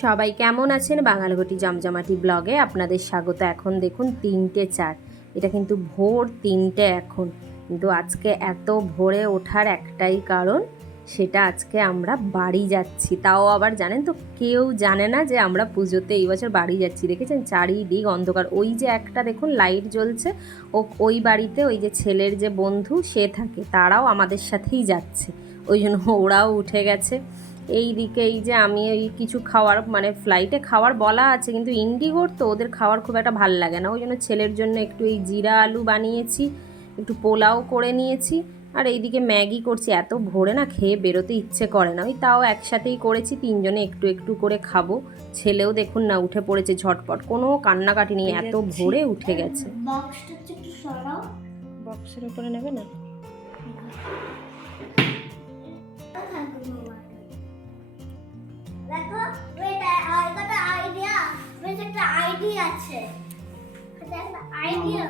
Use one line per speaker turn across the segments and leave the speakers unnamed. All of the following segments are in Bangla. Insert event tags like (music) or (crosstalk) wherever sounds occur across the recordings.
সবাই কেমন আছেন? বাঙালঘটি জমজমাটি ব্লগে আপনাদের স্বাগত। এখন দেখুন তিনটে চার। এটা কিন্তু ভোর তিনটে এখন। কিন্তু আজকে এত ভোরে ওঠার একটাই কারণ, সেটা আজকে আমরা বাড়ি যাচ্ছি। তাও আবার জানেন তো, কেউ জানে না যে আমরা পুজোতে এই বছর বাড়ি যাচ্ছি। দেখেছেন? চারিদিক অন্ধকার। ওই যে একটা দেখুন, লাইট জ্বলছে। ও ওই বাড়িতে ওই যে ছেলের যে বন্ধু, সে থাকে। তারাও আমাদের সাথেই যাচ্ছে। ওই জন্য ওরাও উঠে গেছে। এই দিকে এই যে আমি ওই কিছু খাওয়ার মানে ফ্লাইটে খাওয়ার বলা আছে কিন্তু ইন্ডিগোর তো ওদের খাওয়ার খুব একটা ভালো লাগে না। ওই জন্য ছেলের জন্য একটু এই জিরা আলু বানিয়েছি একটু পোলাও করে নিয়েছি আর এইদিকে ম্যাগি করছি। এত ভোরে না খেয়ে বেরোতে ইচ্ছে করে না। ওই তাও একসাথেই করেছি তিনজনে একটু একটু করে খাব। ছেলেও দেখুন না উঠে পড়েছে ঝটপট কোনো কান্নাকাটি নেই এত ভোরে উঠে গেছে।
বক্সটা হচ্ছে একটু সরাও।
বক্সের উপরে নেবে না?
আছে। আইডিয়া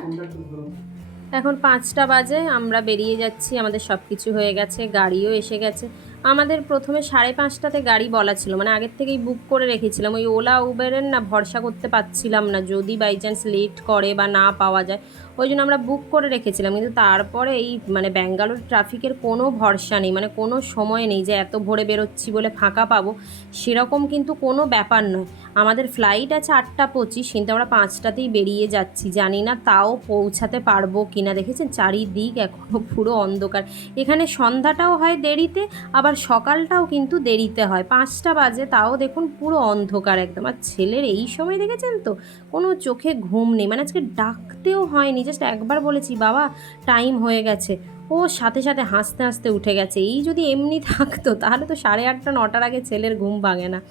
এখন পাঁচটা বাজে আমরা বেরিয়ে যাচ্ছি আমাদের সব কিছু হয়ে গেছে গাড়িও এসে গেছে। আমাদের প্রথমে সাড়ে পাঁচটাতে গাড়ি বলা ছিল মানে আগের থেকেই বুক করে রেখেছিলাম। ওই ওলা, উবেরের না ভরসা করতে পারছিলাম না, যদি বাই চান্স লেট করে বা না পাওয়া যায়। ওই জন্য আমরা বুক করে রেখেছিলাম, কিন্তু তারপরে এই মানে ব্যাঙ্গালোর ট্রাফিকের কোনো ভরসা নেই মানে কোনো সময় নেই যে এত ভোরে বেরোচ্ছি বলে ফাঁকা পাবো। সেরকম কিন্তু কোনো ব্যাপার নয়। আমাদের ফ্লাইট আছে আটটা পঁচিশ, কিন্তু আমরা পাঁচটাতেই বেরিয়ে যাচ্ছি। জানি না তাও পৌঁছাতে পারব কিনা, দেখেছেন? চারিদিক এখনও পুরো অন্ধকার। এখানে সন্ধ্যাটাও হয় দেরিতে, আবার সকালটাও কিন্তু দেরিতে হয়। পাঁচটা বাজে, তাও দেখুন পুরো অন্ধকার একদম। আর ছেলের এই সময় দেখেছেন তো? কোনো চোখে ঘুম নেই। মানে আজকে ডাকতেও হয়নি। জাস্ট একবার বলেছি, বাবা, টাইম হয়ে গেছে। ও সাথে সাথে হাসতে হাসতে উঠে গেছে। এই যদি এমনি থাকতো, তাহলে তো সাড়ে আটটা, নটার আগে ছেলের ঘুম ভাঙে না।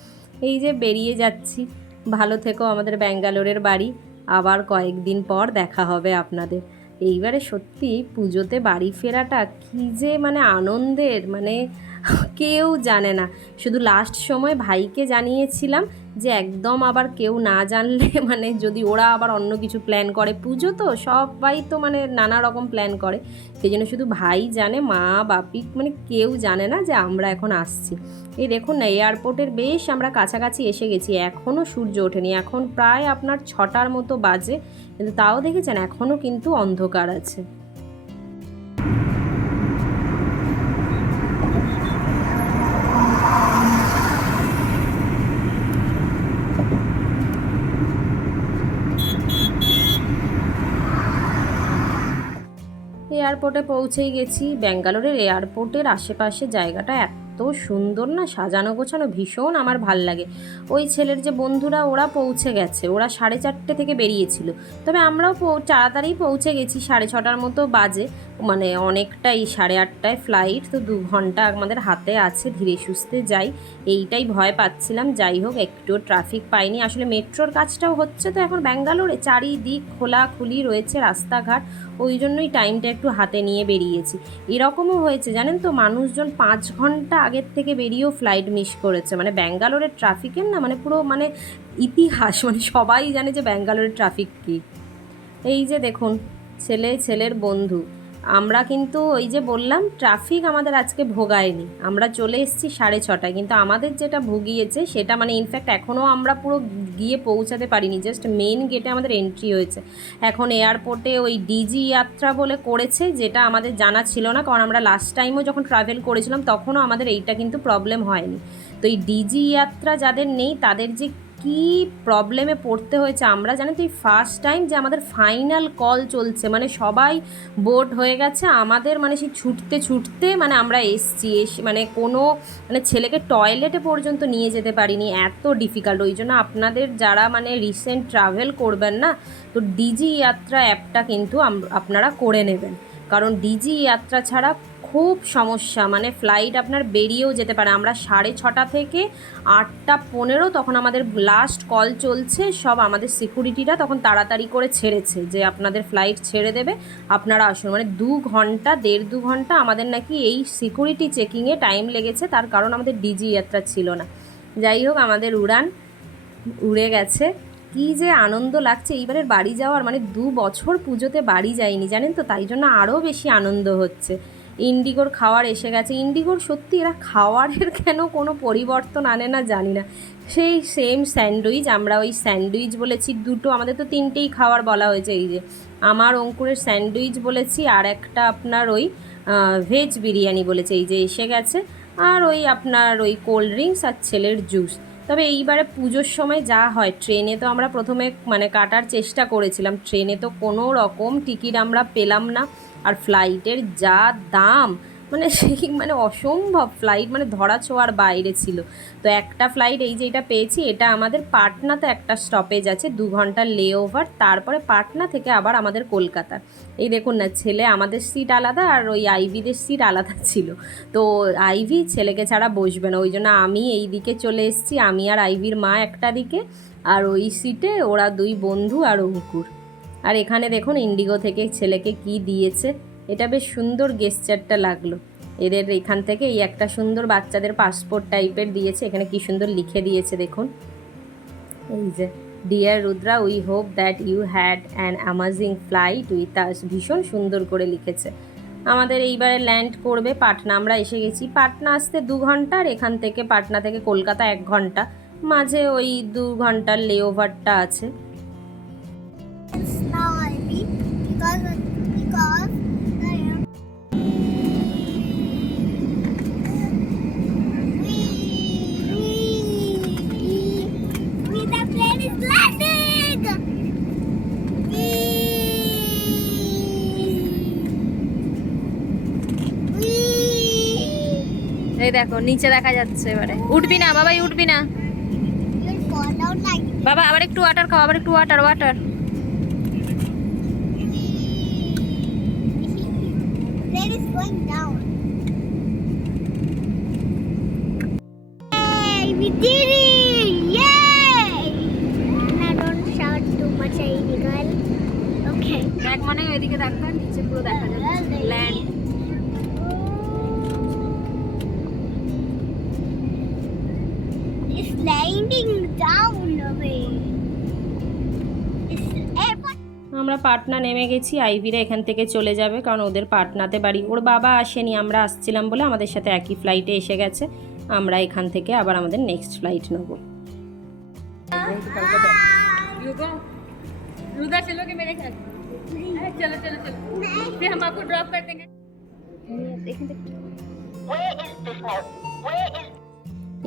এই যে বেরিয়ে যাচ্ছি। ভালো থেকো, আমাদের ব্যাঙ্গালোরের বাড়ি। আবার কয়েকদিন পর দেখা হবে আপনাদের। এইবারে সত্যি পুজোতে বাড়ি ফেরাটা কী যে মানে আনন্দের। মানে কেউ জানে না। শুধু লাস্ট সময় ভাইকে জানিয়েছিলাম যে একদম আবার কেউ না জানলে (laughs) মানে যদি ওরা আবার অন্য কিছু প্ল্যান করে, পুজো তো সবাই তো মানে নানা রকম প্ল্যান করে। সেই জন্য শুধু ভাই জানে, মা, বাপি মানে কেউ জানে না যে আমরা এখন আসছি। এই দেখুন না এয়ারপোর্টের বেশ আমরা কাছাকাছি এসে গেছি এখনও সূর্য ওঠেনি। এখন প্রায় আপনার ছটার মতো বাজে, কিন্তু তাও দেখেছেন এখনও কিন্তু অন্ধকার আছে। এয়ারপোর্টে পৌঁছেই গেছি। ব্যাঙ্গালোরের এয়ারপোর্টের আশেপাশে জায়গাটা এত সুন্দর না, সাজানো গোছানো ভীষণ আমার ভালো লাগে। ওই ছেলের যে বন্ধুরা, ওরা পৌঁছে গেছে। ওরা সাড়ে চারটে থেকে বেরিয়েছিল। তবে আমরাও তাড়াতাড়ি পৌঁছে গেছি, সাড়ে ছটার মতো বাজে। মানে অনেকটাই, সাড়ে আটটায় ফ্লাইট তো দু ঘণ্টা আমাদের হাতে আছে, ধীরে সুস্থে যাই। এইটাই ভয় পাচ্ছিলাম, যাই হোক, একটুও ট্রাফিক পাইনি। আসলে মেট্রোর কাজটাও হচ্ছে তো এখন ব্যাঙ্গালোরে চারিদিক খোলাখুলি রয়েছে রাস্তাঘাট, ওই জন্যই টাইমটা একটু হাতে নিয়ে বেরিয়েছি। এরকমও হয়েছে, জানেন তো, মানুষজন পাঁচ ঘণ্টা আগের থেকে বেরিয়েও ফ্লাইট মিস করেছে। মানে ব্যাঙ্গালোরের ট্রাফিকের না মানে পুরো মানে ইতিহাস মানে সবাই জানে যে ব্যাঙ্গালোরের ট্রাফিক কী। এই যে দেখুন, ছেলে, ছেলের বন্ধু। আমরা কিন্তু ওই যে বললাম ট্রাফিক আমাদের আজকে ভোগায়নি। আমরা চলে এসেছি সাড়ে ছটায়, কিন্তু আমাদের যেটা ভুগিয়েছে সেটা মানে ইনফ্যাক্ট এখনও আমরা পুরো গিয়ে পৌঁছাতে পারিনি জাস্ট মেন গেটে আমাদের এন্ট্রি হয়েছে। এখন এয়ারপোর্টে ওই ডিজি যাত্রা বলে করেছে, যেটা আমাদের জানা ছিল না, কারণ আমরা লাস্ট টাইমও যখন ট্রাভেল করেছিলাম, তখনও আমাদের এইটা কিন্তু প্রবলেম হয়নি। তো এই ডিজি যাত্রা যাদের নেই, তাদের যে কি প্রবলেমে পড়তে হয়েছে? আমরা জানি তো ফার্স্ট টাইম যে আমাদের ফাইনাল কল চলছে মানে সবাই বোর্ড হয়ে গেছে, আমাদের মানে সেই ছুটতে ছুটতে মানে আমরা এসছি, এসে মানে কোনো মানে ছেলেকে টয়লেটে পর্যন্ত নিয়ে যেতে পারিনি, এত ডিফিকাল্ট ওই জন্য আপনাদের যারা মানে রিসেন্ট ট্রাভেল করবেন না, তো ডিজি যাত্রা অ্যাপটা কিন্তু আপনারা করে নেবেন। কারণ ডিজি যাত্রা ছাড়া খুব সমস্যা মানে ফ্লাইট আপনার বেরিয়েও যেতে পারে। আমরা সাড়ে ছটা থেকে আটটা পনেরো তখন আমাদের লাস্ট কল চলছে, সব আমাদের সিকিউরিটিরা তখন তাড়াতাড়ি করে ছেড়েছে যে আপনাদের ফ্লাইট ছেড়ে দেবে, আপনারা আসুন। মানে দু ঘণ্টা, দেড় দু ঘণ্টা আমাদের নাকি এই সিকিউরিটি চেকিংয়ে টাইম লেগেছে, তার কারণ আমাদের ডিজি যাত্রা ছিল না। যাই হোক, আমাদের উড়ান উড়ে গেছে। কি যে আনন্দ লাগছে, এইবারের বাড়ি যাওয়ার মানে দু বছর পুজোতে বাড়ি যাইনি, জানেন তো? তাই জন্য আরও বেশি আনন্দ হচ্ছে। ইন্ডিগোর খাওয়ার এসে গেছে। ইন্ডিগোর সত্যি এরা খাওয়ারের কেন কোনো পরিবর্তন আনে না জানি না। সেই সেম স্যান্ডউইচ আমরা ওই স্যান্ডউইচ বলেছি, দুটো আমাদের তো তিনটেই খাওয়ার বলা হয়েছে। এই যে আমার অঙ্কুরের স্যান্ডউইচ বলেছি, আর একটা আপনার ওই ভেজ বিরিয়ানি বলেছে। এই যে এসে গেছে, আর ওই আপনার ওই কোল্ড ড্রিঙ্কস আর ছেলের জুস তবে এইবারে পুজোর সময় যা হয়, ট্রেনে তো আমরা প্রথমে মানে কাটার চেষ্টা করেছিলাম। ট্রেনে তো কোনো রকম টিকিট আমরা পেলাম না। আর ফ্লাইটের যা দাম মানে সেই মানে অসম্ভব ফ্লাইট মানে ধরা ছোঁয়ার বাইরে ছিল। তো একটা ফ্লাইট এই যে এটা পেয়েছি, এটা আমাদের পাটনাতে একটা স্টপেজ আছে, দু ঘণ্টার লে ওভার তারপরে পাটনা থেকে আবার আমাদের কলকাতা। এই দেখুন না, ছেলে আমাদের সিট আলাদা আর ওই আইভিদের সিট আলাদা ছিল। তো আইভি ছেলেকে ছাড়া বসবে না, ওই জন্য আমি এই দিকে চলে এসেছি, আমি আর আইভির মা একটা দিকে, আর ওই সিটে ওরা দুই বন্ধু আর অঙ্কুর। আর এখানে দেখুন ইন্ডিগো থেকে ছেলেকে কি দিয়েছে। এটা বেশ সুন্দর গেস্টারটা লাগল। এদের এখান থেকে এই একটা সুন্দর বাচ্চাদের পাসপোর্ট টাইপের দিয়েছে। এখানে কি সুন্দর লিখে দিয়েছে, দেখুন। এই যে dear Rudra we hope that you had an amazing flight with us ভীষণ সুন্দর করে লিখেছে। আমাদের এইবারে ল্যান্ড করবে পাটনা। আমরা এসে গেছি পাটনা আসতে দু ঘণ্টা আর এখান থেকে পাটনা থেকে কলকাতা এক ঘণ্টা। মাঝে ওই দু ঘণ্টার লে ওভারটা আছে এই দেখো নিচে দেখা যাচ্ছে এবারে উঠবি না বাবাই উঠবি না বাবা আবার একটু ওয়াটার খাও আবার একটু water water.
Yay! We did it! Yay! Now don't shout too much, illegal. Okay.
দেখ মানে ওইদিকে দেখ নিচে পুরো দেখা যাচ্ছে land
It's landing down away. It's airport.
আমরা পাটনা নেমে গেছি আইভিরা এখান থেকে চলে যাবে কারণ ওদের পাটনাতে বাড়ি। ওর বাবা আসেনি আমরা আসছিলাম বলে আমাদের সাথে একই ফ্লাইটে এসে গেছে। আমরা এখান থেকে আবার আমাদের নেক্সট ফ্লাইট নেব।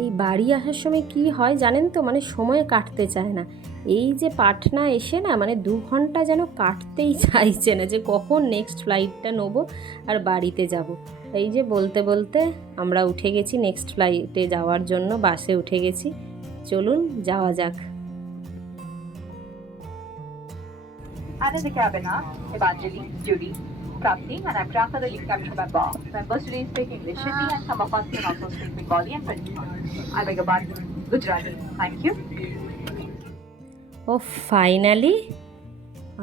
এই বাড়ি আসার সময় কি হয় জানেন তো? মানে সময় কাটতে চায় না। এই যে পাটনা এসে না মানে দু ঘণ্টা যেন কাটতেই চাইছে না যে কখন নেক্সট ফ্লাইটটা নেব আর বাড়িতে যাব এই যে বলতে বলতে আমরা উঠে গেছি নেক্সট ফ্লাইটে যাওয়ার জন্য বাসে উঠে গেছি চলুন যাওয়া যাক
the cabin are Evangeline, Judy, Prapti, and I'm grandfather-lead cabin member. Members today speak English, Hindi, and some of us can also speak Bengali and Punjabi. I beg your pardon, Gujarati. Thank you.
ও ফাইনালি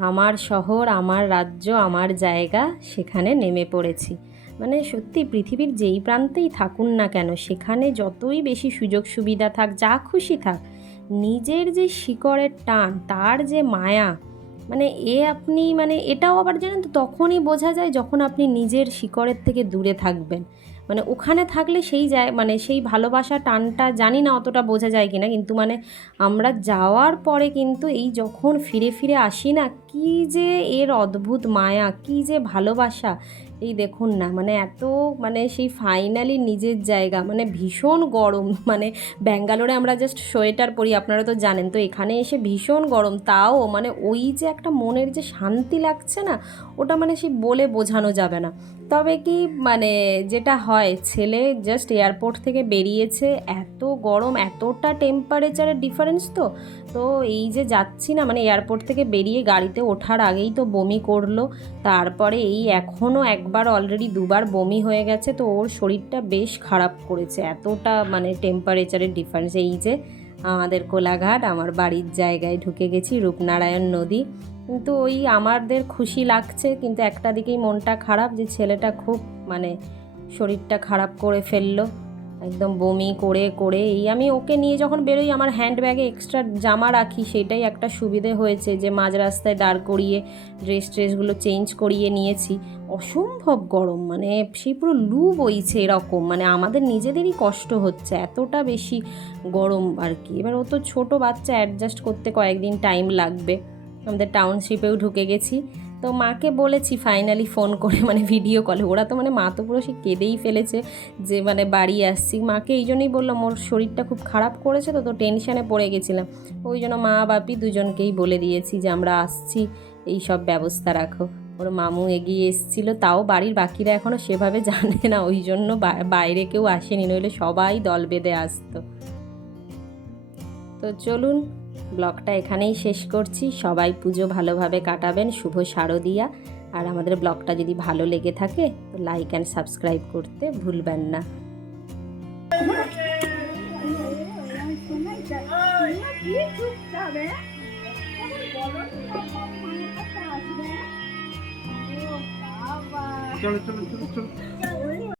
আমার শহর, আমার রাজ্য, আমার জায়গা সেখানে নেমে পড়েছি। মানে সত্যি পৃথিবীর যেই প্রান্তেই থাকুন না কেন, সেখানে যতই বেশি সুযোগ সুবিধা থাক, যা খুশি থাক, নিজের যে শিকড়ের টান, তার যে মায়া মানে এ আপনি মানে এটাও আবার জানেন তো, তখনই বোঝা যায় যখন আপনি নিজের শিকড়ের থেকে দূরে থাকবেন। মানে ওখানে থাকলে সেই যায় মানে সেই ভালোবাসা টানটা জানি না অতটা বোঝা যায় কিনা, কিন্তু মানে আমরা যাওয়ার পরে কিন্তু এই যখন ফিরে ফিরে আসি না, কি যে এর অদ্ভুত মায়া, কি যে ভালোবাসা এই দেখুন না মানে এত মানে সেই ফাইনালি নিজের জায়গা মানে ভীষণ গরম (laughs) মানে ব্যাঙ্গালোরে আমরা জাস্ট সোয়েটার পরি, আপনারা তো জানেন, তো এখানে এসে ভীষণ গরম, তাও মানে ওই যে একটা মনের যে শান্তি লাগছে না, ওটা মানে সেই বলে বোঝানো যাবে না। তবে কি মানে যেটা হয়, ছেলে জাস্ট এয়ারপোর্ট থেকে বেরিয়েছে, এত গরম, এতটা টেম্পারেচারের ডিফারেন্স তো তো এই যে যাচ্ছি না মানে এয়ারপোর্ট থেকে বেরিয়ে গাড়িতে ওঠার আগেই তো বমি করল, তারপরে এই এখনও একবার অলরেডি দুবার বমি হয়ে গেছে, তো ওর শরীরটা বেশ খারাপ করেছে। এতটা মানে টেম্পারেচারের ডিফারেন্স এই যে, আমাদের কোলাঘাট, আমার বাড়ির জায়গায় ঢুকে গেছি, রূপনারায়ণ নদী। কিন্তু ওই আমাদের খুশি লাগছে, কিন্তু একটা দিকেই মনটা খারাপ যে ছেলেটা খুব মানে শরীরটা খারাপ করে ফেলল। একদম বমি করে করে এই আমি ওকে নিয়ে যখন বেরোই আমার হ্যান্ড ব্যাগে এক্সট্রা জামা রাখি, সেটাই একটা সুবিধে হয়েছে যে মাঝ রাস্তায় দাঁড় করিয়ে ড্রেস ট্রেসগুলো চেঞ্জ করিয়ে নিয়েছি। অসম্ভব গরম মানে সেই পুরো লু বইছে এরকম মানে আমাদের নিজেদেরই কষ্ট হচ্ছে, এতটা বেশি গরম আর কি। এবার ও তো ছোটো বাচ্চা অ্যাডজাস্ট করতে কয়েকদিন টাইম লাগবে। আমাদের টাউনশিপেও ঢুকে গেছি। তো মাকে বলেছি ফাইনালি ফোন করে মানে ভিডিও কলে ওরা তো মানে মা তো পুরো সে কেঁদেই ফেলেছে যে মানে বাড়ি আসছি। মাকে এই জন্যই বললাম, ওর শরীরটা খুব খারাপ করেছে তো তো টেনশানে পড়ে গেছিলাম। ওই জন্য মা বাপি দুজনকেই বলে দিয়েছি যে, আমরা আসছি, এই সব ব্যবস্থা রাখো। ওর মামু এগিয়ে এসেছিল, তাও বাড়ির বাকিরা এখনও সেভাবে (laughs) জানে না। ওই জন্য বাইরে কেউ আসেনি, নইলে সবাই দল বেঁধে আসতো। তো চলুন ব্লগটা এখানেই শেষ করছি। সবাই পুজো ভালোভাবে কাটাবেন, শুভ শারদিয়া। আর আমাদের ব্লগটা যদি ভালো লেগে থাকে, তো লাইক অ্যান্ড সাবস্ক্রাইব করতে ভুলবেন না।
চলো চলো চলো চলো।